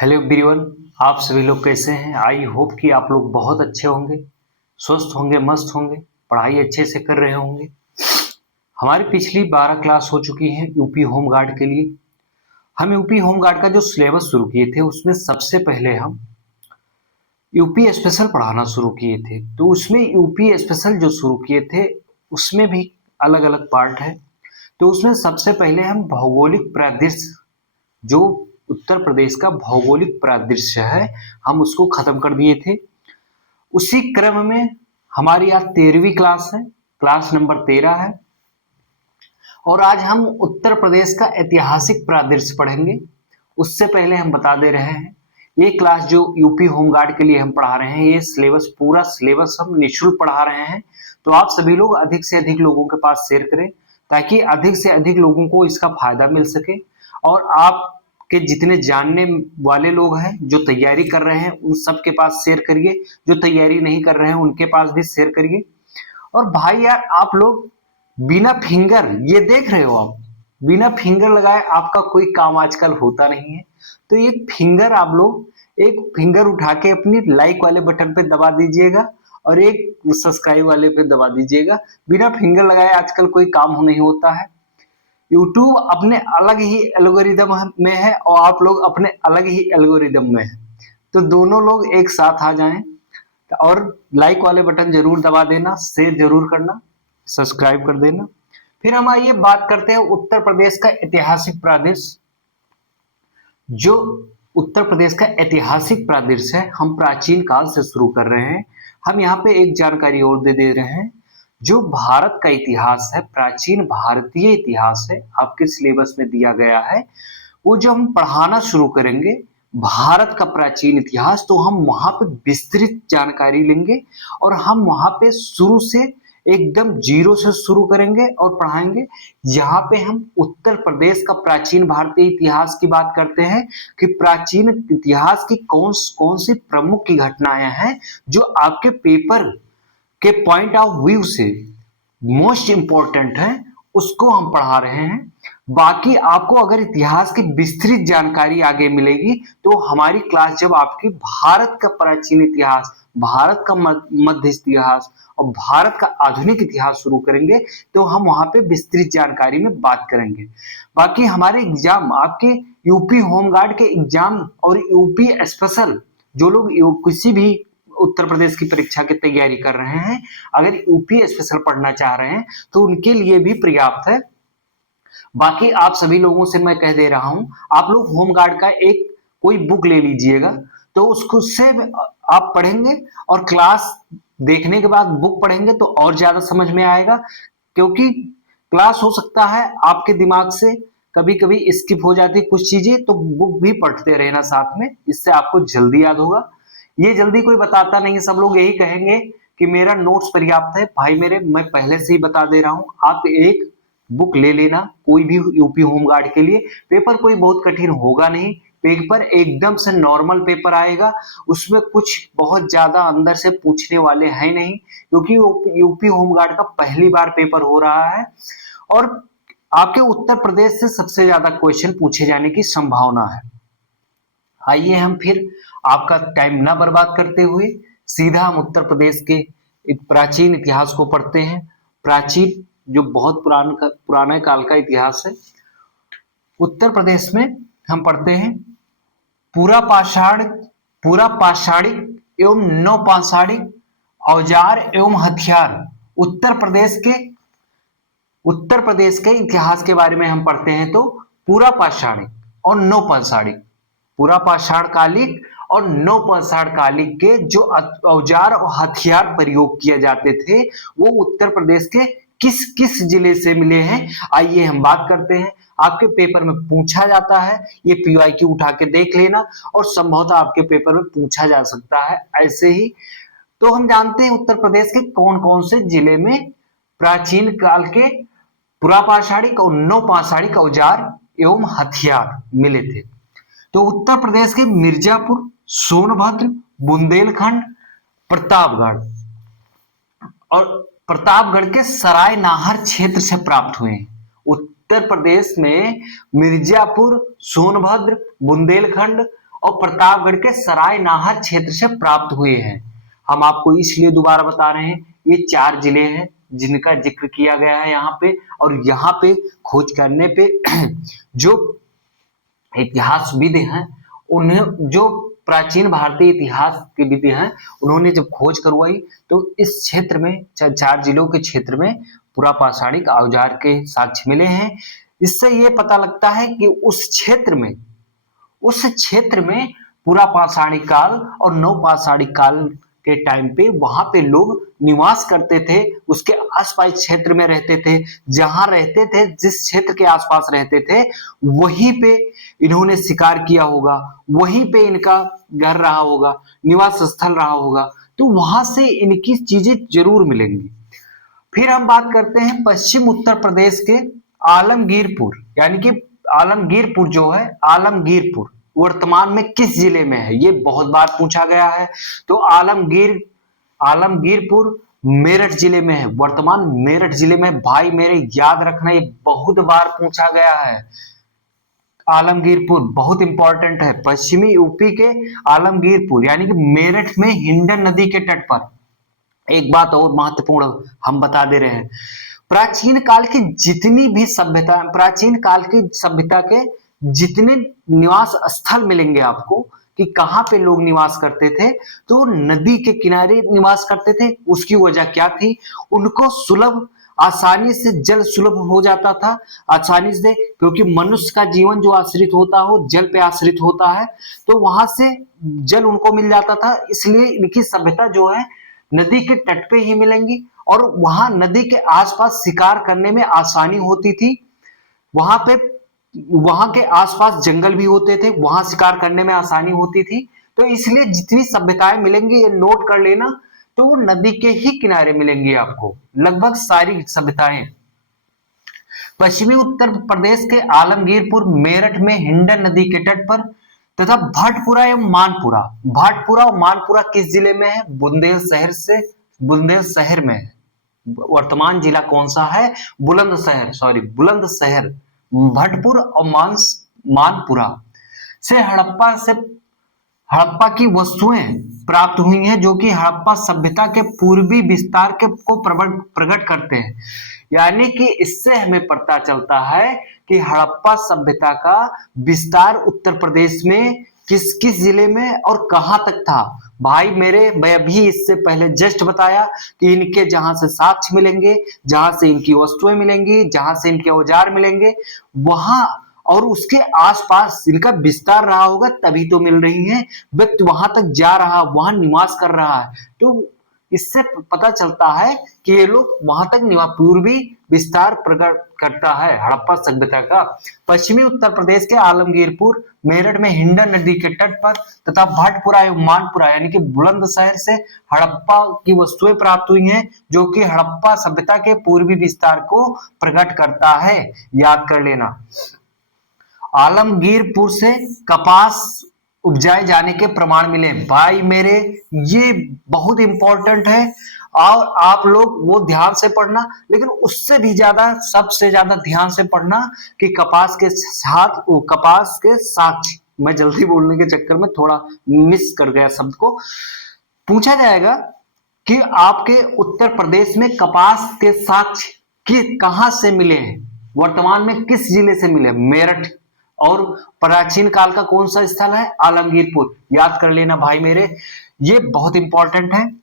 Hello everyone. आप सभी लोग कैसे हैं? आई होप कि आप लोग बहुत अच्छे होंगे, स्वस्थ होंगे, मस्त होंगे, पढ़ाई अच्छे से कर रहे होंगे। हमारी पिछली 12 क्लास हो चुकी हैं यूपी होम गार्ड के लिए। हम यूपी होम गार्ड का जो सिलेबस शुरू किए थे उसमें सबसे पहले हम यूपी स्पेशल पढ़ाना शुरू किए थे। तो उसमें यूपी स्पेशल जो शुरू किए थे उसमें भी अलग अलग पार्ट है। तो उसमें सबसे पहले हम भौगोलिक परिदृश्य, जो उत्तर प्रदेश का भौगोलिक परिदृश्य है, हम उसको खत्म कर दिए थे। उसी क्रम में हमारी आज 13वीं क्लास है, क्लास नंबर 13 है। और आज हम उत्तर प्रदेश का ऐतिहासिक परिदृश्य पढ़ेंगे। उससे पहले हम बता दे रहे हैं, ये क्लास जो यूपी होमगार्ड के लिए हम पढ़ा रहे हैं, ये सिलेबस पूरा सिलेबस हम निःशुल्क पढ़ा रहे हैं। तो आप सभी लोग अधिक से अधिक लोगों के पास शेयर करें ताकि अधिक से अधिक लोगों को इसका फायदा मिल सके। और आपके जितने जानने वाले लोग हैं जो तैयारी कर रहे हैं उन सबके पास शेयर करिए, जो तैयारी नहीं कर रहे हैं उनके पास भी शेयर करिए। और भाई यार, आप लोग बिना फिंगर, ये देख रहे हो आप, बिना फिंगर लगाए आपका कोई काम आजकल होता नहीं है। तो एक फिंगर आप लोग, एक फिंगर उठा के अपनी लाइक वाले बटन पे दबा दीजिएगा और एक सब्सक्राइब वाले पे दबा दीजिएगा। बिना फिंगर लगाए आजकल कोई काम नहीं होता है। यूट्यूब अपने अलग ही एल्गोरिदम में है और आप लोग अपने अलग ही एल्गोरिदम में है। तो दोनों लोग एक साथ आ जाएं और लाइक वाले बटन जरूर दबा देना, शेयर जरूर करना, सब्सक्राइब कर देना। फिर हम आइए बात करते हैं उत्तर प्रदेश का ऐतिहासिक परिदृश्य। जो उत्तर प्रदेश का ऐतिहासिक परिदृश्य है, हम प्राचीन काल से शुरू कर रहे हैं। हम यहाँ पे एक जानकारी और दे रहे हैं। जो भारत का इतिहास है, प्राचीन भारतीय इतिहास है, आपके सिलेबस में दिया गया है। वो जो हम पढ़ाना शुरू करेंगे भारत का प्राचीन इतिहास, तो हम वहां पे विस्तृत जानकारी लेंगे और हम वहां पे शुरू से एकदम जीरो से शुरू करेंगे और पढ़ाएंगे। यहाँ पे हम उत्तर प्रदेश का प्राचीन भारतीय इतिहास की बात करते हैं कि प्राचीन इतिहास की कौन कौन सी प्रमुख की घटनाएं हैं जो आपके पेपर के पॉइंट ऑफ व्यू से मोस्ट इंपॉर्टेंट है, उसको हम पढ़ा रहे हैं। बाकी आपको अगर इतिहास की विस्तृत जानकारी आगे मिलेगी तो हमारी क्लास जब आपकी भारत का प्राचीन इतिहास, भारत का मध्य इतिहास और भारत का आधुनिक इतिहास शुरू करेंगे तो हम वहां पे विस्तृत जानकारी में बात करेंगे। बाकी हमारे एग्जाम, आपके यूपी होमगार्ड के एग्जाम और यूपी स्पेशल, जो लोग किसी भी उत्तर प्रदेश की परीक्षा की तैयारी कर रहे हैं, अगर यूपी स्पेशल पढ़ना चाह रहे हैं तो उनके लिए भी पर्याप्त है। बाकी आप सभी लोगों से मैं कह दे रहा हूं, आप लोग होमगार्ड का एक कोई बुक ले लीजिएगा, तो उसको से आप पढ़ेंगे और क्लास देखने के बाद बुक पढ़ेंगे तो और ज्यादा समझ में आएगा। क्योंकि क्लास हो सकता है आपके दिमाग से कभी कभी स्किप हो जाती कुछ चीजें, तो बुक भी पढ़ते रहना साथ में, इससे आपको जल्दी याद होगा। ये जल्दी कोई बताता नहीं है, सब लोग यही कहेंगे कि मेरा नोट्स पर्याप्त है। भाई मेरे, मैं पहले से ही बता दे रहा हूं, आप एक बुक ले लेना कोई भी यूपी होमगार्ड के लिए। पेपर कोई बहुत कठिन होगा नहीं, पेपर एकदम से नॉर्मल पेपर आएगा। उसमें कुछ बहुत ज्यादा अंदर से पूछने वाले हैं नहीं, क्योंकि यूपी होमगार्ड का पहली बार पेपर हो रहा है और आपके उत्तर प्रदेश से सबसे ज्यादा क्वेश्चन पूछे जाने की संभावना है। आइए हम फिर आपका टाइम ना बर्बाद करते हुए सीधा हम उत्तर प्रदेश के एक प्राचीन इतिहास को पढ़ते हैं। प्राचीन जो बहुत पुराने काल का इतिहास है। उत्तर प्रदेश में हम पढ़ते हैं पूरा पाषाण, पूरा पाषाणिक एवं नवपाषाणिक औजार एवं हथियार। उत्तर प्रदेश के उत्तर प्रदेश के इतिहास के बारे में हम पढ़ते हैं तो पूरा पाषाणिक और नवपाषाणिक, पूरा पाषाण कालिक और नवपाषाण कालिक के जो औजार और हथियार प्रयोग किए जाते थे वो उत्तर प्रदेश के किस किस जिले से मिले हैं, आइए हम बात करते हैं। आपके पेपर में पूछा जाता है, ये पीवाईक्यू उठा के देख लेना और संभवतः आपके पेपर में पूछा जा सकता है ऐसे ही। तो हम जानते हैं उत्तर प्रदेश के कौन कौन से जिले में प्राचीन काल के पुरापाषाणिक और नवपाषाणिक औजार एवं हथियार मिले थे। तो उत्तर प्रदेश के मिर्जापुर, सोनभद्र, बुंदेलखंड, प्रतापगढ़ और प्रतापगढ़ के सरायनाहर क्षेत्र से प्राप्त हुए हैं। उत्तर प्रदेश में मिर्जापुर, सोनभद्र, बुंदेलखंड और प्रतापगढ़ के सरायनाहर क्षेत्र से प्राप्त हुए हैं। हम आपको इसलिए दोबारा बता रहे हैं, ये 4 जिले हैं जिनका जिक्र किया गया है यहाँ पे, और यहाँ पे खोज करने पे जो इतिहासविद हैं, उन्हें जो प्राचीन भारतीय इतिहास के विद हैं, उन्होंने जब खोज करवाई तो इस क्षेत्र में 4 जिलों के क्षेत्र में पुरापाषाणिक औजार के साक्ष्य मिले हैं। इससे ये पता लगता है कि उस क्षेत्र में पुरापाषाणिक काल और नवपाषाणिक काल के टाइम पे वहां पे लोग निवास करते थे, उसके आसपास क्षेत्र में रहते थे, जहां रहते थे, जिस क्षेत्र के आसपास रहते थे, वहीं पे इन्होंने शिकार किया होगा, वहीं पे इनका घर रहा होगा, निवास स्थल रहा होगा, तो वहां से इनकी चीजें जरूर मिलेंगी। फिर हम बात करते हैं पश्चिम उत्तर प्रदेश के आलमगीरपुर, यानी कि आलमगीरपुर जो है, आलमगीरपुर वर्तमान में किस जिले में है, ये बहुत बार पूछा गया है। तो आलमगीरपुर मेरठ जिले में है, वर्तमान मेरठ जिले में। भाई मेरे याद रखना, ये बहुत बार पूछा गया है। आलमगीरपुर बहुत इंपॉर्टेंट है, पश्चिमी यूपी के आलमगीरपुर यानी कि मेरठ में हिंडन नदी के तट पर। एक बात और महत्वपूर्ण हम बता दे रहे हैं, प्राचीन काल की जितनी भी सभ्यता, प्राचीन काल की सभ्यता के जितने निवास स्थल मिलेंगे आपको कि कहां पे लोग निवास करते थे, तो नदी के किनारे निवास करते थे। उसकी वजह क्या थी, उनको सुलभ, आसानी से जल सुलभ हो जाता था, आसानी से, क्योंकि मनुष्य का जीवन जो आश्रित होता हो जल पे आश्रित होता है, तो वहां से जल उनको मिल जाता था। इसलिए इनकी सभ्यता जो है नदी के तट पे ही मिलेंगी, और वहां नदी के आसपास शिकार करने में आसानी होती थी। वहां के आसपास जंगल भी होते थे, वहां शिकार करने में आसानी होती थी। तो इसलिए जितनी सभ्यताएं मिलेंगी, ये नोट कर लेना, तो वो नदी के ही किनारे मिलेंगी आपको, लगभग सारी सभ्यताएं। पश्चिमी उत्तर प्रदेश के आलमगीरपुर, मेरठ में हिंडन नदी के तट पर, तथा भटपुरा एवं मानपुरा। भटपुरा और मानपुरा किस जिले में है, बुलंदशहर में है। वर्तमान जिला कौन सा है, बुलंदशहर। भटपुर और मानपुरा से हड़प्पा की वस्तुएं प्राप्त हुई हैं, जो कि हड़प्पा सभ्यता के पूर्वी विस्तार को प्रकट करते हैं। यानी कि इससे हमें पता चलता है कि हड़प्पा सभ्यता का विस्तार उत्तर प्रदेश में किस किस जिले में और कहां तक था। भाई मेरे, मैं अभी इससे पहले जस्ट बताया कि इनके जहां से साक्ष्य मिलेंगे, जहां से इनकी वस्तुएं मिलेंगी, जहां से इनके औजार मिलेंगे, वहां और उसके आसपास इनका विस्तार रहा होगा, तभी तो मिल रही है। व्यक्ति वहां तक जा रहा, वहां निवास कर रहा है, तो इससे पता चलता है कि ये लोग वहां तक पूर्वी विस्तार प्रकट करता है हड़प्पा सभ्यता का। पश्चिमी उत्तर प्रदेश के आलमगीरपुर, मेरठ में हिंडन नदी के तट पर तथा भटपुरा एवं मानपुरा यानी कि बुलंदशहर से हड़प्पा की वस्तुएं प्राप्त हुई हैं, जो कि हड़प्पा सभ्यता के पूर्वी विस्तार को प्रकट करता है। याद कर लेना। आलमगीरपुर से कपास उपजाए जाने के प्रमाण मिले। भाई मेरे, ये बहुत इंपॉर्टेंट है, और आप लोग वो ध्यान से पढ़ना, लेकिन उससे भी ज्यादा, सबसे ज्यादा ध्यान से पढ़ना कि कपास के साक्ष्य, मैं जल्दी बोलने के चक्कर में थोड़ा मिस कर गया शब्द को। पूछा जाएगा कि आपके उत्तर प्रदेश में कपास के साक्ष्य कहां से मिले हैं, वर्तमान में किस जिले से मिले, मेरठ, और प्राचीन काल का कौन सा स्थल है, आलमगीरपुर। याद कर लेना भाई मेरे, ये बहुत इंपॉर्टेंट है।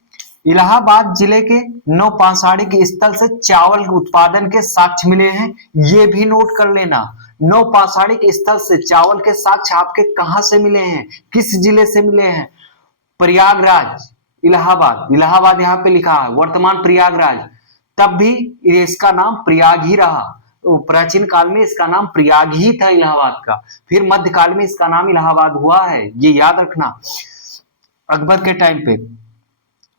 इलाहाबाद जिले के नवपाषाणिक स्थल से चावल उत्पादन के साक्ष्य मिले हैं, ये भी नोट कर लेना। नवपाषाणिक स्थल से चावल के साक्ष्य आपके कहां से मिले हैं, किस जिले से मिले हैं, प्रयागराज, इलाहाबाद यहाँ पे लिखा है, वर्तमान प्रयागराज। तब भी इसका नाम प्रयाग ही रहा, प्राचीन काल में इसका नाम प्रयाग ही था इलाहाबाद का, फिर मध्यकाल में इसका नाम इलाहाबाद हुआ है, ये याद रखना। अकबर के टाइम पे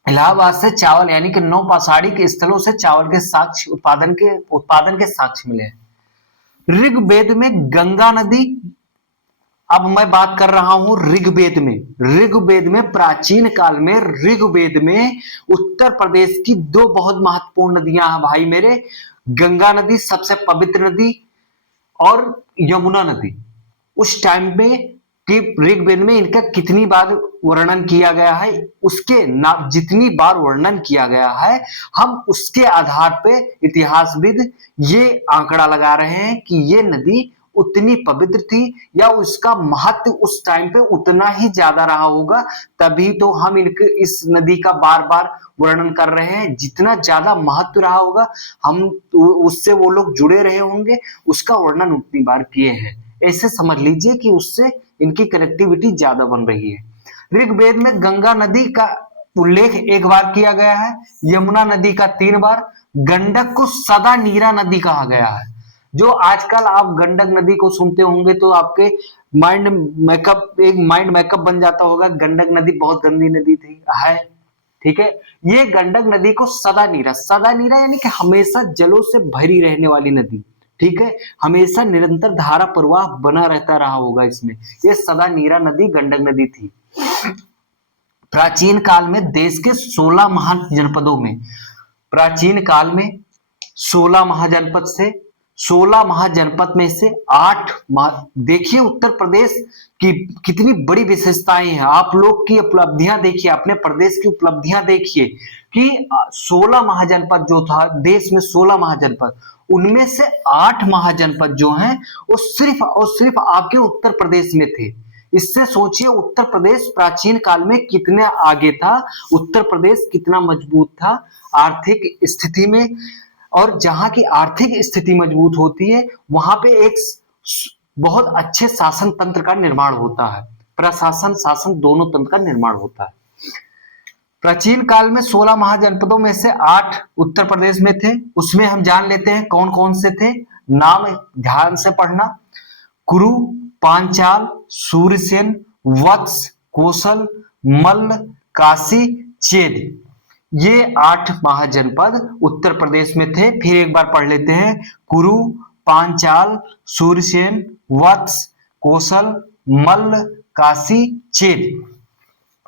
इलाहाबाद से चावल यानी कि नवपाषाणिक स्थलों से चावल के साक्ष्य, उत्पादन के साक्ष्य मिले। ऋग्वेद में गंगा नदी, अब मैं बात कर रहा हूं ऋग्वेद में प्राचीन काल में ऋग्वेद में उत्तर प्रदेश की 2 बहुत महत्वपूर्ण नदियां हैं भाई मेरे, गंगा नदी सबसे पवित्र नदी और यमुना नदी। उस टाइम में कि ऋग्वेद में इनका कितनी बार वर्णन किया गया है, उसके नाम जितनी बार वर्णन किया गया है, हम उसके आधार पे इतिहासविद ये आंकड़ा लगा रहे हैं कि ये नदी उतनी पवित्र थी या उसका महत्व उस टाइम पे उतना ही ज्यादा रहा होगा, तभी तो हम इनके इस नदी का बार बार वर्णन कर रहे हैं। जितना ज्यादा महत्व रहा होगा, हम उससे वो लोग जुड़े रहे होंगे, उसका वर्णन उतनी बार किए हैं। ऐसे समझ लीजिए कि उससे इनकी कनेक्टिविटी ज्यादा बन रही है। ऋग्वेद में गंगा नदी का उल्लेख एक बार किया गया है, यमुना नदी का 3 बार, गंडक को सदा नीरा नदी कहा गया है। जो आजकल आप गंडक नदी को सुनते होंगे तो आपके माइंड मेकअप बन जाता होगा, गंडक नदी बहुत गंदी नदी थी है, ठीक है। ये गंडक नदी को सदा नीरा यानी कि हमेशा जलों से भरी रहने वाली नदी, ठीक है, हमेशा निरंतर धारा प्रवाह बना रहता रहा होगा इसमें, ये सदा नीरा नदी गंडक नदी थी। प्राचीन काल में देश के 16 महाजनपदों में, प्राचीन काल में 16 महाजनपद से 16 महाजनपद में से 8, देखिए उत्तर प्रदेश की कितनी बड़ी विशेषताएं हैं। आप लोग की उपलब्धियां देखिए, अपने प्रदेश की उपलब्धियां देखिए कि 16 महाजनपद जो था देश में, 16 महाजनपद, उनमें से 8 महाजनपद जो हैं वो सिर्फ और सिर्फ आपके उत्तर प्रदेश में थे। इससे सोचिए उत्तर प्रदेश प्राचीन काल में कितने आगे था, उत्तर प्रदेश कितना मजबूत था आर्थिक स्थिति में। और जहां की आर्थिक स्थिति मजबूत होती है वहां पे एक बहुत अच्छे शासन तंत्र का निर्माण होता है, प्रशासन शासन दोनों तंत्र का निर्माण होता है। प्राचीन काल में 16 महाजनपदों में से 8 उत्तर प्रदेश में थे। उसमें हम जान लेते हैं कौन कौन से थे, नाम ध्यान से पढ़ना। कुरु, पांचाल, सूर्यसेन, वत्स, कौशल, मल्ल, काशी, चेद, ये 8 महाजनपद उत्तर प्रदेश में थे। फिर एक बार पढ़ लेते हैं, कुरु, पांचाल, सूर्यसेन, वत्स, कौशल, मल्ल, काशी, चेद।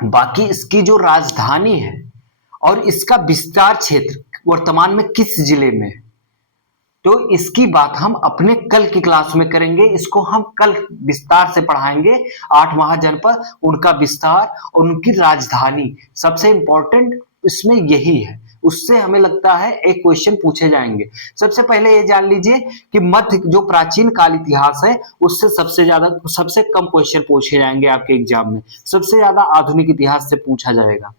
बाकी इसकी जो राजधानी है और इसका विस्तार क्षेत्र वर्तमान में किस जिले में है, तो इसकी बात हम अपने कल की क्लास में करेंगे। इसको हम कल विस्तार से पढ़ाएंगे। 8 महाजनपद, उनका विस्तार और उनकी राजधानी, सबसे इंपॉर्टेंट इसमें यही है। उससे हमें लगता है एक क्वेश्चन पूछे जाएंगे। सबसे पहले ये जान लीजिए कि मध्य जो प्राचीन काल इतिहास है उससे सबसे कम क्वेश्चन पूछे जाएंगे आपके एग्जाम में, सबसे ज्यादा आधुनिक इतिहास से पूछा जाएगा।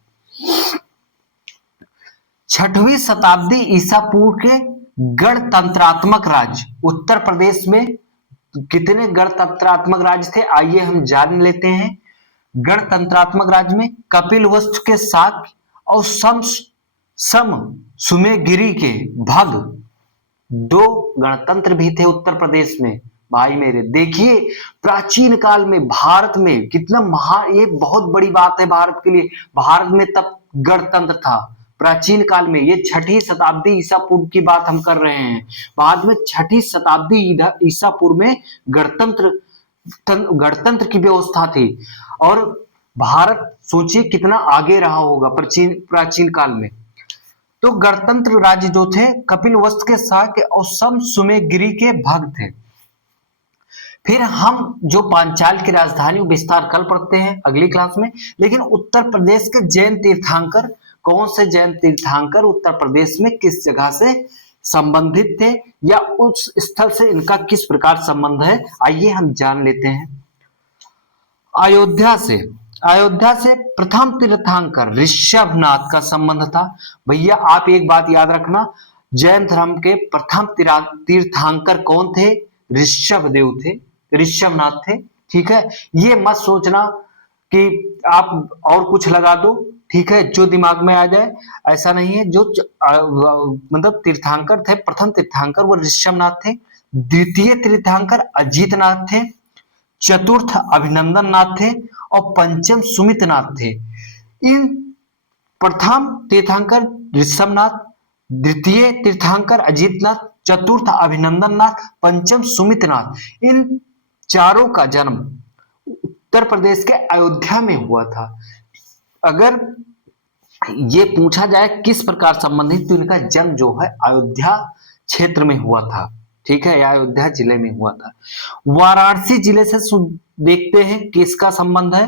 6वीं शताब्दी ईसा पूर्व के गणतंत्रात्मक राज्य, उत्तर प्रदेश में कितने गणतंत्रात्मक राज्य थे आइए हम जान लेते हैं। गणतंत्रात्मक राज्य में कपिलवस्तु के शाक्य और सम सुमेगिरी के भग, 2 गणतंत्र भी थे उत्तर प्रदेश में। भाई मेरे देखिए प्राचीन काल में भारत में कितना महान, ये बहुत बड़ी बात है भारत के लिए, भारत में तब गणतंत्र था प्राचीन काल में। ये 6वीं शताब्दी ईसा पूर्व की बात हम कर रहे हैं। बाद में 6वीं शताब्दी ईसा पूर्व में गणतंत्र की व्यवस्था थी और भारत सोचिए कितना आगे रहा होगा प्राचीन काल में। तो गणतंत्र राज्य जो थे कपिलवस्तु के शाक्य और सम सुमेगिरी के भग थे। फिर हम जो पांचाल की राजधानी विस्तार कल पढ़ते हैं अगली क्लास में। लेकिन उत्तर प्रदेश के जैन तीर्थंकर, कौन से जैन तीर्थंकर उत्तर प्रदेश में किस जगह से संबंधित थे या उस स्थल से इनका किस प्रकार संबंध है, आइए हम जान लेते हैं। अयोध्या से प्रथम तीर्थंकर ऋषभनाथ का संबंध था। भैया आप एक बात याद रखना, जैन धर्म के प्रथम तीर्थंकर कौन थे? ऋषभदेव थे, ऋषभनाथ थे, ठीक है। ये मत सोचना कि आप और कुछ लगा दो, ठीक है, जो दिमाग में आ जाए, ऐसा नहीं है। जो मतलब तीर्थंकर थे, प्रथम तीर्थंकर वो ऋषभनाथ थे, द्वितीय तीर्थंकर अजीतनाथ थे, चतुर्थ अभिनंदन नाथ थे और पंचम सुमित नाथ थे। इन प्रथम तीर्थंकर ऋषभनाथ, द्वितीय तीर्थंकर अजीतनाथ, चतुर्थ अभिनंदन नाथ, पंचम सुमित नाथ, इन चारों का जन्म उत्तर प्रदेश के अयोध्या में हुआ था। अगर ये पूछा जाए किस प्रकार संबंधित, तो इनका जन्म जो है अयोध्या क्षेत्र में हुआ था, ठीक है, यह अयोध्या जिले में हुआ था। वाराणसी जिले से देखते हैं किसका संबंध है।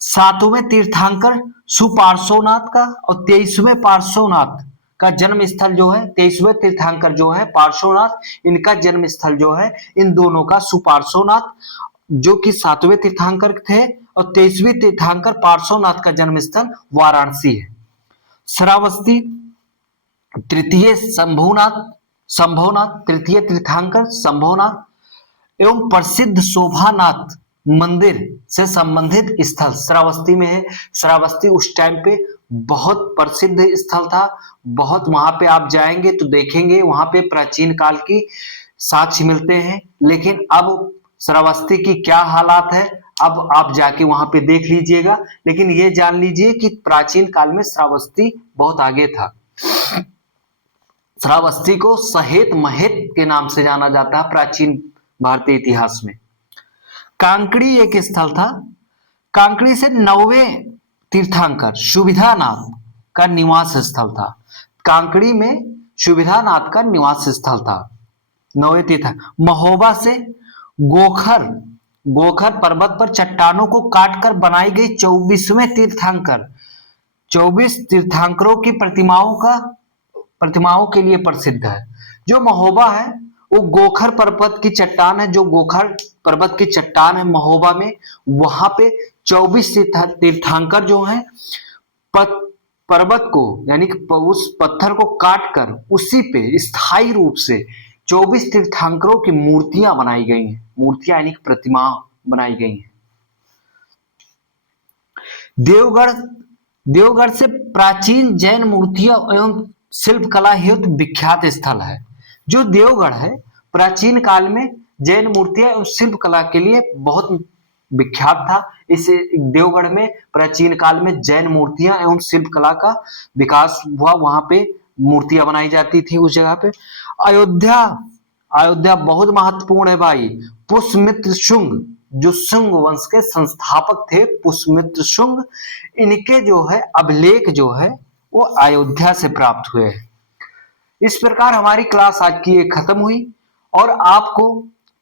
7वें तीर्थंकर सुपार्श्वनाथ का और 23वें पार्श्वनाथ का जन्म स्थल जो है, 23वें तीर्थंकर जो है पार्श्वनाथ, इनका जन्म स्थल जो है इन दोनों का सुपार्श्वनाथ, जो कि 7वें तीर्थंकर थे, और 23वें तीर्थंकर पार्श्वनाथ का जन्म स्थल वाराणसी है। श्रावस्ती तृतीय शंभुनाथ तृतीय तीर्थंकर शंभुनाथ एवं प्रसिद्ध शोभानाथ मंदिर से संबंधित स्थल श्रावस्ती में है। श्रावस्ती उस टाइम पे बहुत प्रसिद्ध स्थल था, बहुत, वहां पे आप जाएंगे तो देखेंगे वहां पे प्राचीन काल की साक्ष्य मिलते हैं। लेकिन अब श्रावस्ती की क्या हालात है, अब आप जाके वहां पे देख लीजिएगा। लेकिन ये जान लीजिए कि प्राचीन काल में श्रावस्ती बहुत आगे था। श्रावस्ती को सहेत महेत के नाम से जाना जाता है प्राचीन भारतीय इतिहास में। कांकड़ी एक स्थल था। कांकड़ी से 9वें तीर्थंकर सुविधानाथ का निवास स्थल था। कांकड़ी में सुविधानाथ का निवास स्थल था 9वें तीर्थंकर। महोबा से गोखर पर्वत पर चट्टानों को काटकर बनाई गई 24वें तीर्थंकर, 24 तीर्थंकरों की प्रतिमाओं के लिए प्रसिद्ध है। जो महोबा है वो गोखर पर्वत की चट्टान है, जो गोखर पर्वत की चट्टान है महोबा में, वहां पे 24 तीर्थंकर जो हैं पर्वत को, यानी कि उस पत्थर को काटकर उसी पे स्थायी रूप से 24 तीर्थंकरों की मूर्तियां बनाई गई हैं। मूर्तियां यानी प्रतिमा बनाई गई हैं। देवगढ़ से प्राचीन जैन मूर्तियां एवं शिल्प कला हेतु विख्यात स्थल है। जो देवगढ़ है प्राचीन काल में जैन मूर्तियां एवं शिल्प कला के लिए बहुत विख्यात था। इस देवगढ़ में प्राचीन काल में जैन मूर्तियां एवं शिल्प कला का विकास हुआ, वहां पे मूर्तियां बनाई जाती थी उस जगह पे। अयोध्या बहुत महत्वपूर्ण है भाई। पुष्यमित्र शुंग, जो शुंग वंश के संस्थापक थे पुष्यमित्र शुंग, इनके जो है अभिलेख जो है वो अयोध्या से प्राप्त हुए हैं। इस प्रकार हमारी क्लास आज की ये खत्म हुई। और आपको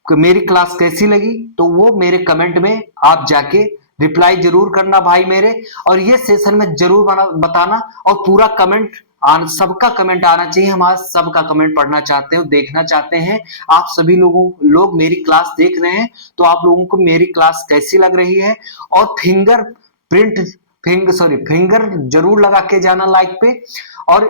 मेरी क्लास कैसी लगी तो वो मेरे कमेंट में आप जाके रिप्लाई जरूर करना भाई मेरे, और ये सेशन में जरूर बताना। और पूरा कमेंट सबका कमेंट आना चाहिए, हमारा सबका कमेंट पढ़ना चाहते हैं, देखना चाहते हैं। आप सभी लोग मेरी क्लास देख रहे हैं तो आप लोगों को मेरी क्लास कैसी लग रही है। और फिंगर जरूर लगा के जाना लाइक पे, और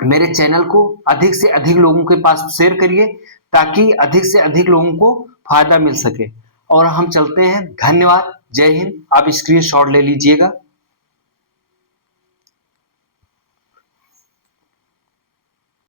मेरे चैनल को अधिक से अधिक लोगों के पास शेयर करिए ताकि अधिक से अधिक लोगों को फायदा मिल सके। और हम चलते हैं। धन्यवाद, जय हिंद। आप स्क्रीनशॉट ले लीजिएगा।